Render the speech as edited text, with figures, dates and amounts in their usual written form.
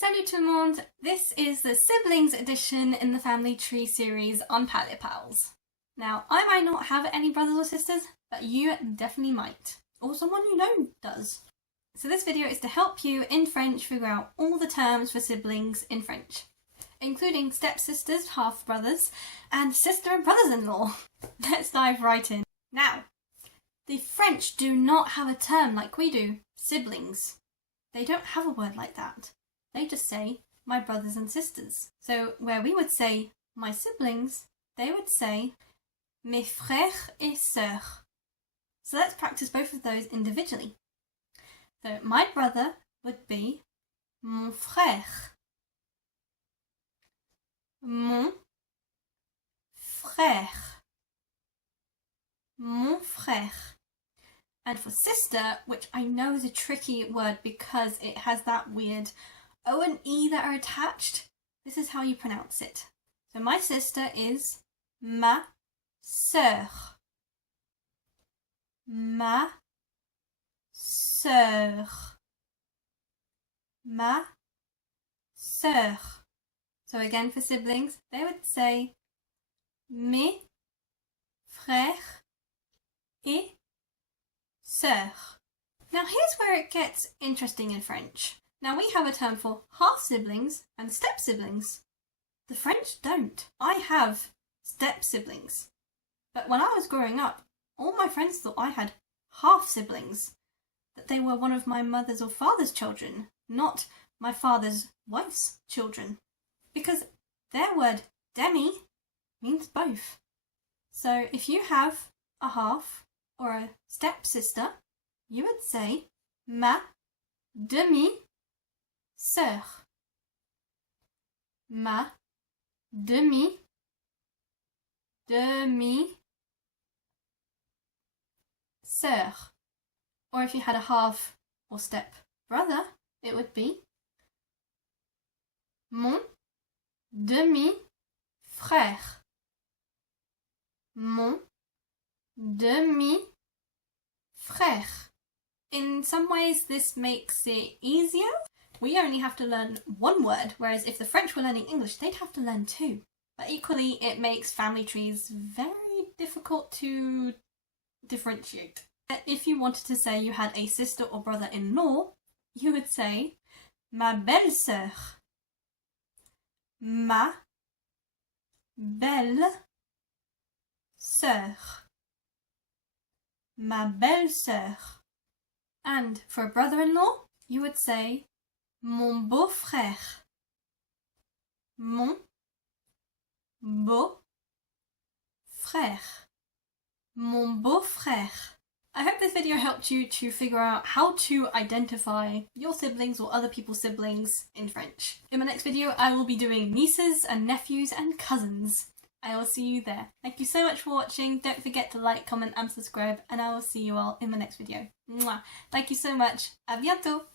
Salut tout le monde! This is the siblings edition in the family tree series on Parlez Pals. Now, I might not have any brothers or sisters, but you definitely might. Or someone you know does. So this video is to help you in French figure out all the terms for siblings in French, including stepsisters, half-brothers, and sister and brothers-in-law. Let's dive right in. Now, the French do not have a term like we do, siblings. They don't have a word like that. They just say, my brothers and sisters. So where we would say, my siblings, they would say, mes frères et sœurs. So let's practice both of those individually. So my brother would be mon frère. Mon frère. Mon frère. And for sister, which I know is a tricky word because it has that weird O and E that are attached, this is how you pronounce it. So my sister is ma sœur. Ma sœur. Ma sœur. So again for siblings, they would say mes frères et sœurs. Now here's where it gets interesting in French. Now we have a term for half-siblings and step-siblings. The French don't. I have step-siblings. But when I was growing up, all my friends thought I had half-siblings, that they were one of my mother's or father's children, not my father's wife's children. Because their word demi means both. So if you have a half or a step-sister, you would say ma demi-sœur. Ma demi-sœur. Or if you had a half or step brother, it would be mon demi-frère. Mon demi-frère. In some ways this makes it easier. We only have to learn one word, whereas if the French were learning English, they'd have to learn two. But equally, it makes family trees very difficult to differentiate. If you wanted to say you had a sister or brother-in-law, you would say ma belle-sœur. Ma belle-sœur. Ma belle-sœur. And for a brother-in-law, you would say mon beau-frère. Mon beau-frère. Mon beau-frère. I hope this video helped you to figure out how to identify your siblings or other people's siblings in French. In my next video, I will be doing nieces and nephews and cousins. I will see you there. Thank you so much for watching. Don't forget to like, comment and subscribe, and I will see you all in my next video. Mwah. Thank you so much. À bientôt!